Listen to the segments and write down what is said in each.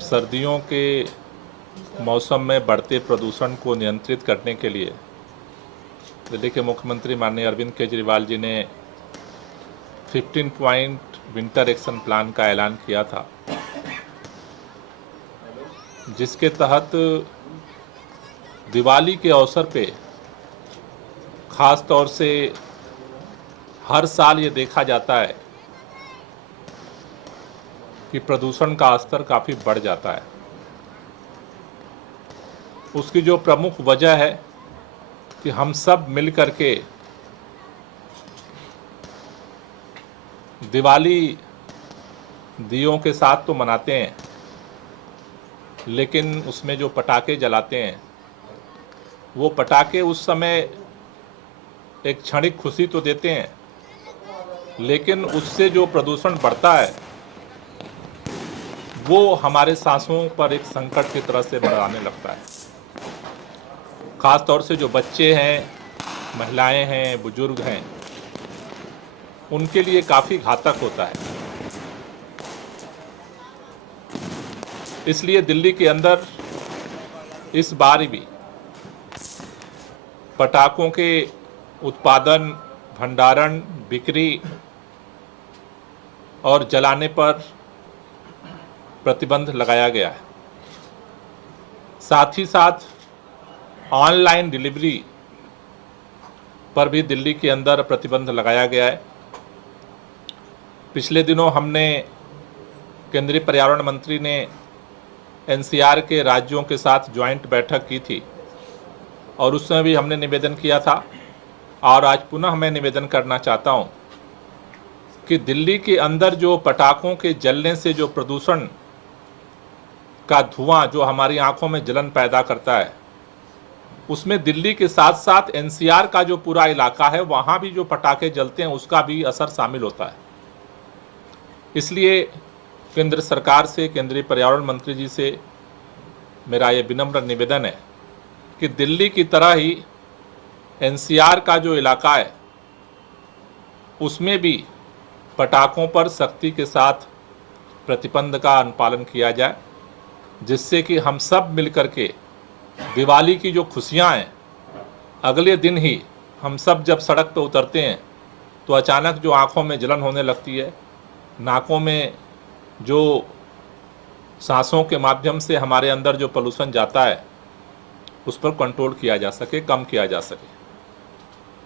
सर्दियों के मौसम में बढ़ते प्रदूषण को नियंत्रित करने के लिए दिल्ली के मुख्यमंत्री माननीय अरविंद केजरीवाल जी ने 15 पॉइंट विंटर एक्शन प्लान का ऐलान किया था, जिसके तहत दिवाली के अवसर पे खास तौर से हर साल ये देखा जाता है कि प्रदूषण का स्तर काफ़ी बढ़ जाता है। उसकी जो प्रमुख वजह है कि हम सब मिल करके दिवाली दियों के साथ तो मनाते हैं, लेकिन उसमें जो पटाखे जलाते हैं वो पटाखे उस समय एक क्षणिक खुशी तो देते हैं, लेकिन उससे जो प्रदूषण बढ़ता है वो हमारे सांसों पर एक संकट की तरह से बढ़ाने लगता है। ख़ास तौर से जो बच्चे हैं, महिलाएं हैं, बुजुर्ग हैं, उनके लिए काफ़ी घातक होता है। इसलिए दिल्ली के अंदर इस बार भी पटाखों के उत्पादन, भंडारण, बिक्री और जलाने पर प्रतिबंध लगाया गया है। साथ ही साथ ऑनलाइन डिलीवरी पर भी दिल्ली के अंदर प्रतिबंध लगाया गया है। पिछले दिनों हमने केंद्रीय पर्यावरण मंत्री ने एनसीआर के राज्यों के साथ ज्वाइंट बैठक की थी और उसमें भी हमने निवेदन किया था, और आज पुनः मैं निवेदन करना चाहता हूं कि दिल्ली के अंदर जो पटाखों के जलने से जो प्रदूषण का धुआं जो हमारी आंखों में जलन पैदा करता है, उसमें दिल्ली के साथ साथ एनसीआर का जो पूरा इलाका है वहां भी जो पटाखे जलते हैं उसका भी असर शामिल होता है। इसलिए केंद्र सरकार से, केंद्रीय पर्यावरण मंत्री जी से मेरा ये विनम्र निवेदन है कि दिल्ली की तरह ही एनसीआर का जो इलाका है उसमें भी पटाखों पर सख्ती के साथ प्रतिबंध का अनुपालन किया जाए, जिससे कि हम सब मिलकर के दिवाली की जो खुशियां हैं, अगले दिन ही हम सब जब सड़क पर उतरते हैं तो अचानक जो आंखों में जलन होने लगती है, नाकों में जो सांसों के माध्यम से हमारे अंदर जो पोल्यूशन जाता है उस पर कंट्रोल किया जा सके, कम किया जा सके।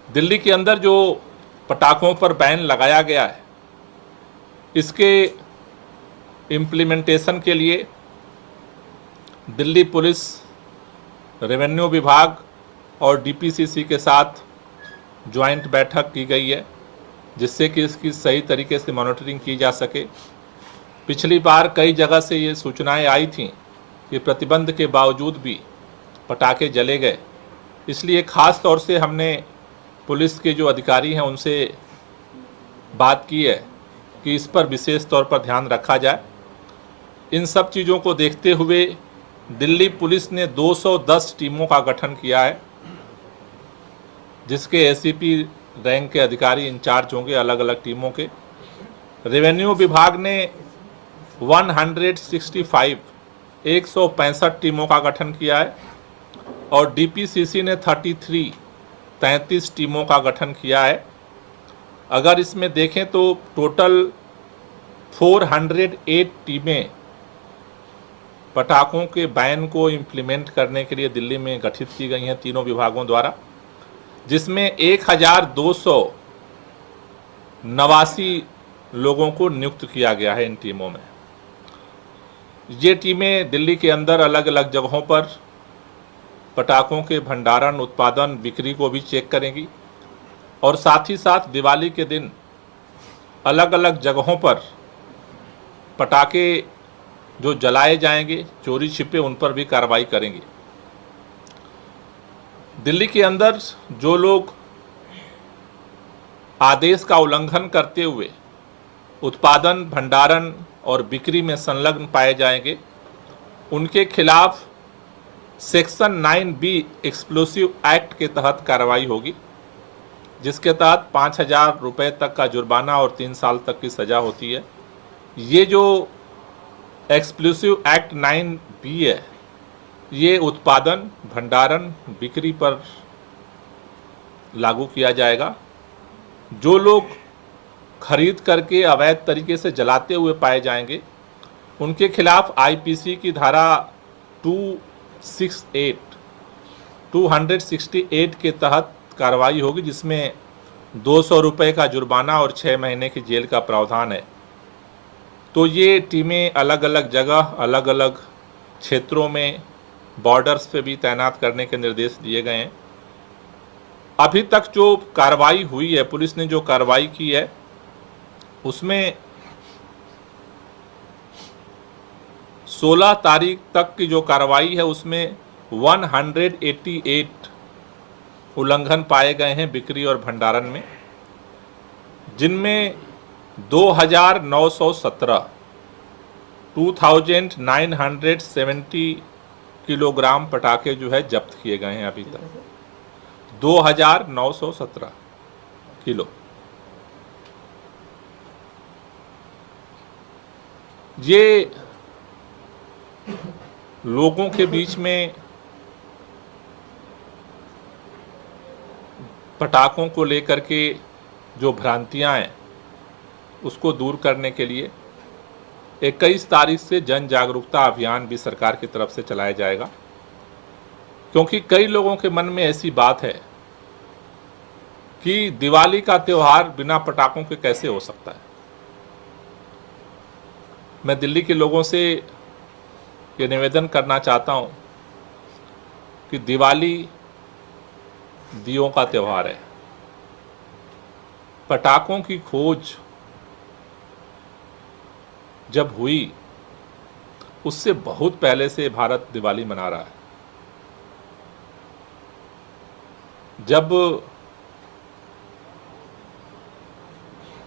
दिल्ली के अंदर जो पटाखों पर बैन लगाया गया है, इसके इम्प्लीमेंटेशन के लिए दिल्ली पुलिस, रेवेन्यू विभाग और डीपीसीसी के साथ ज्वाइंट बैठक की गई है, जिससे कि इसकी सही तरीके से मॉनिटरिंग की जा सके। पिछली बार कई जगह से ये सूचनाएं आई थीं कि प्रतिबंध के बावजूद भी पटाखे जले गए। इसलिए ख़ास तौर से हमने पुलिस के जो अधिकारी हैं उनसे बात की है कि इस पर विशेष तौर पर ध्यान रखा जाए। इन सब चीज़ों को देखते हुए दिल्ली पुलिस ने 210 टीमों का गठन किया है, जिसके एसीपी रैंक के अधिकारी इंचार्ज होंगे अलग अलग टीमों के। रेवेन्यू विभाग ने 165 टीमों का गठन किया है और डीपीसीसी ने 33 टीमों का गठन किया है। अगर इसमें देखें तो टोटल 408 टीमें पटाखों के बैन को इम्प्लीमेंट करने के लिए दिल्ली में गठित की गई हैं तीनों विभागों द्वारा, जिसमें 1289 लोगों को नियुक्त किया गया है इन टीमों में। ये टीमें दिल्ली के अंदर अलग अलग जगहों पर पटाखों के भंडारण, उत्पादन, बिक्री को भी चेक करेंगी और साथ ही साथ दिवाली के दिन अलग अलग जगहों पर पटाखे जो जलाए जाएंगे चोरी छिपे, उन पर भी कार्रवाई करेंगे। दिल्ली के अंदर जो लोग आदेश का उल्लंघन करते हुए उत्पादन, भंडारण और बिक्री में संलग्न पाए जाएंगे, उनके खिलाफ सेक्शन 9B एक्सप्लोसिव एक्ट के तहत कार्रवाई होगी, जिसके तहत 5,000 रुपये तक का जुर्माना और 3 साल तक की सज़ा होती है। ये जो एक्सप्लोसिव एक्ट 9B है, ये उत्पादन, भंडारण, बिक्री पर लागू किया जाएगा। जो लोग खरीद करके अवैध तरीके से जलाते हुए पाए जाएंगे, उनके खिलाफ आईपीसी की धारा 268 के तहत कार्रवाई होगी, जिसमें 200 रुपये का जुर्माना और 6 महीने की जेल का प्रावधान है। तो ये टीमें अलग अलग जगह, अलग अलग क्षेत्रों में, बॉर्डर्स पे भी तैनात करने के निर्देश दिए गए हैं। अभी तक जो कार्रवाई हुई है, पुलिस ने जो कार्रवाई की है, उसमें 16 तारीख तक की जो कार्रवाई है, उसमें 188 उल्लंघन पाए गए हैं बिक्री और भंडारण में, जिनमें 2970 किलोग्राम पटाखे जो है जब्त किए गए हैं अभी तक। 2917 किलो। ये लोगों के बीच में पटाखों को लेकर के जो भ्रांतियां हैं, उसको दूर करने के लिए 21 तारीख से जन जागरूकता अभियान भी सरकार की तरफ से चलाया जाएगा। क्योंकि कई लोगों के मन में ऐसी बात है कि दिवाली का त्यौहार बिना पटाखों के कैसे हो सकता है। मैं दिल्ली के लोगों से ये निवेदन करना चाहता हूं कि दिवाली दियों का त्यौहार है। पटाखों की खोज जब हुई, उससे बहुत पहले से भारत दिवाली मना रहा है। जब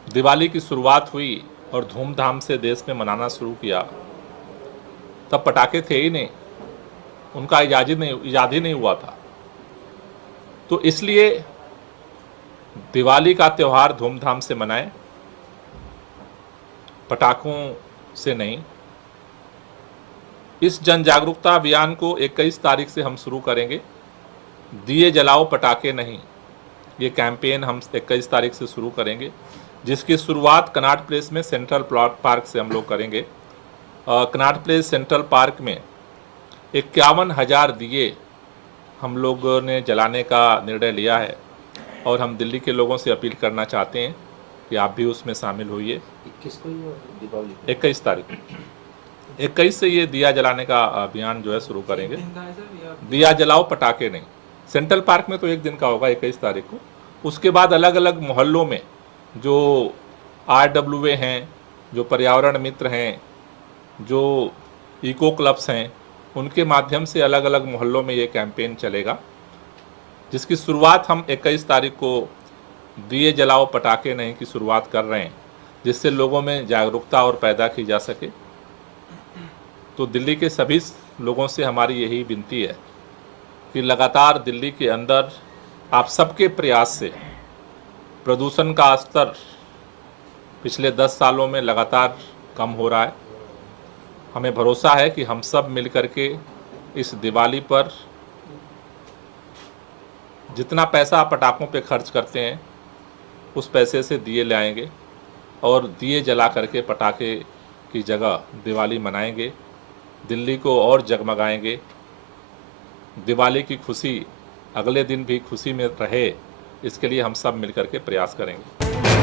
दिवाली की शुरुआत हुई और धूमधाम से देश में मनाना शुरू किया, तब पटाखे थे ही नहीं, उनका इजाद ही नहीं हुआ था। तो इसलिए दिवाली का त्यौहार धूमधाम से मनाएं, पटाखों से नहीं। इस जन जागरूकता अभियान को 21 तारीख से हम शुरू करेंगे। दिए जलाओ पटाखे नहीं, ये कैंपेन हम 21 तारीख से शुरू करेंगे, जिसकी शुरुआत कनॉट प्लेस में सेंट्रल पार्क से हम लोग करेंगे। कनॉट प्लेस सेंट्रल पार्क में 51,000 दिए हम लोगों ने जलाने का निर्णय लिया है, और हम दिल्ली के लोगों से अपील करना चाहते हैं कि आप भी उसमें शामिल होइए। 21 तारीख 21 से ये दिया जलाने का अभियान जो है शुरू करेंगे। दिया जलाओ पटाखे नहीं, सेंट्रल पार्क में तो एक दिन का होगा 21 तारीख को। उसके बाद अलग अलग मोहल्लों में जो RWA हैं, जो पर्यावरण मित्र हैं, जो इको क्लब्स हैं, उनके माध्यम से अलग अलग मोहल्लों में ये कैंपेन चलेगा, जिसकी शुरुआत हम 21 तारीख को दिए जलाओ पटाखे नहीं की शुरुआत कर रहे हैं, जिससे लोगों में जागरूकता और पैदा की जा सके। तो दिल्ली के सभी लोगों से हमारी यही विनती है कि लगातार दिल्ली के अंदर आप सबके प्रयास से प्रदूषण का स्तर पिछले 10 सालों में लगातार कम हो रहा है। हमें भरोसा है कि हम सब मिलकर के इस दिवाली पर जितना पैसा पटाखों पे खर्च करते हैं, उस पैसे से दिए लाएंगे और दिए जला करके पटाखे की जगह दिवाली मनाएंगे, दिल्ली को और जगमगाएंगे। दिवाली की खुशी अगले दिन भी खुशी में रहे, इसके लिए हम सब मिलकर के प्रयास करेंगे।